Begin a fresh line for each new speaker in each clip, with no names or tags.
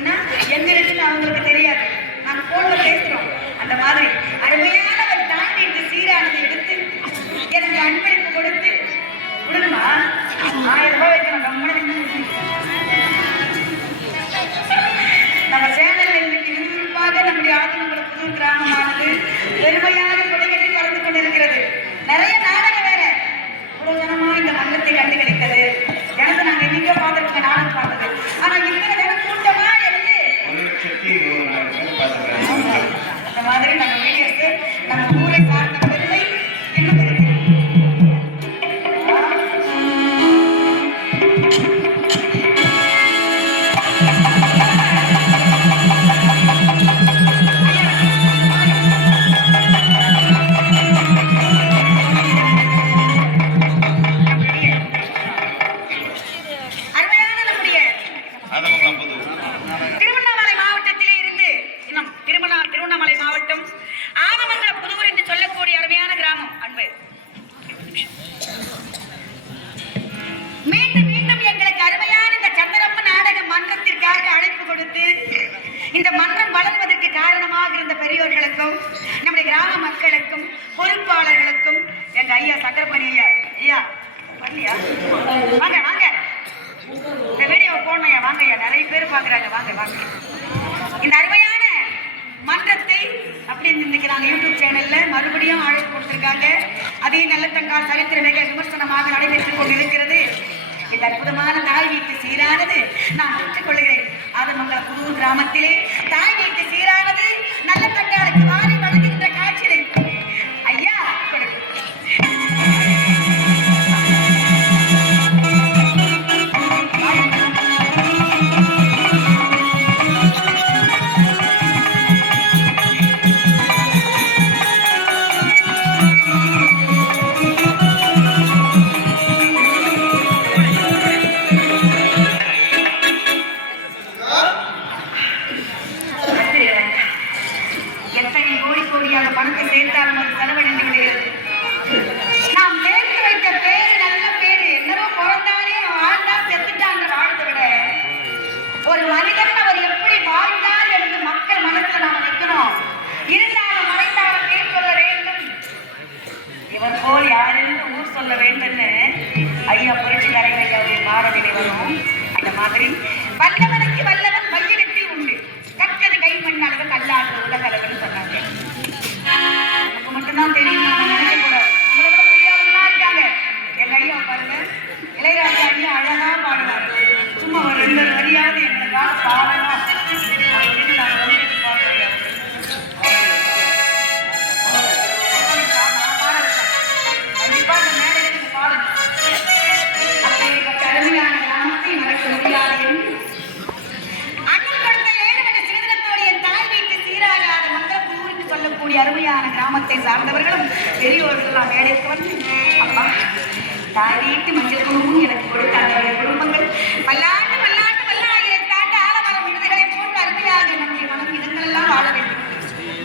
இருக்குன்னா எந்த இருக்குன்னு அவங்களுக்கு தெரியாது. நாங்க போன்ல பேசுறோம். அந்த மாதிரி அருமையான கொடுத்து இந்த மன்றம் வளர்வதற்கு காரணமாக இருந்த பெரியோர்களுக்கும் நம்முடைய கிராம மக்களுக்கும் பொறுப்பாளர்களுக்கும் எங்க ஐயா சக்கரபாணி ஐயா ஐயா வரலையா? வாங்க வாங்க. இந்த வீடியோ போடணும் வாங்க ஐயா. நிறைய பேர் பாக்குறாங்க வாங்க வாங்க. இந்த அருமையான மன்றத்தை அப்படி இன்னைக்கு நாங்க யூடியூப் சேனல்ல மறுபடியும் அழைப்பு கொடுத்துருக்காங்க. அதே நல்ல தங்கால் சரித்திர மிக விமர்சனமாக நடைபெற்றுக் கொண்டிருக்கிறது. இந்த அற்புதமான தாய் வீட்டு சீரானது நான் பெற்றுக் கொள்கிறேன் புதூர் கிராமத்திலே தாய் வீட்டு ஒரு மனிதன் அவர் எப்படி வாழ்ந்தார் என்று மக்கள் மனசுல நாம நிற்கிறோம் இருந்தாலும் மறைந்தாலும் மேற்கொள்ள சொல்ல வேண்டும். இவர் போல் யாரென்று ஊர் சொல்ல வேண்டும்னு ஐயா புரட்சி தலைவர் அவருடைய பாடலிலே வரும். அந்த மாதிரி வல்லவனுக்கு வல்லவன் மையகத்தில் உண்டு. கற்கது கைமண் அளவு கல்லாது உலகளவுன்னு சொன்னாங்க கூடிய அருமையான கிராமத்தை சார்ந்தவர்களும் பெரியோர்கள் நான் வேலைக்கு வந்து அப்பா தாரீட்டு மஞ்சள் குடும்பம் எனக்கு கொடுத்தாங்க குடும்பங்கள் பல்லாண்டு பல்லாண்டு பல்லாயிரம் தாண்டு ஆலமரம் விருதுகளை போன்ற அருமையாக நம்முடைய மனம் இடங்களெல்லாம் வாழ வேண்டும்.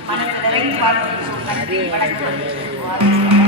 மனத்தில் நிறைந்து வாழ்வதற்கு நன்றி வணக்கம்.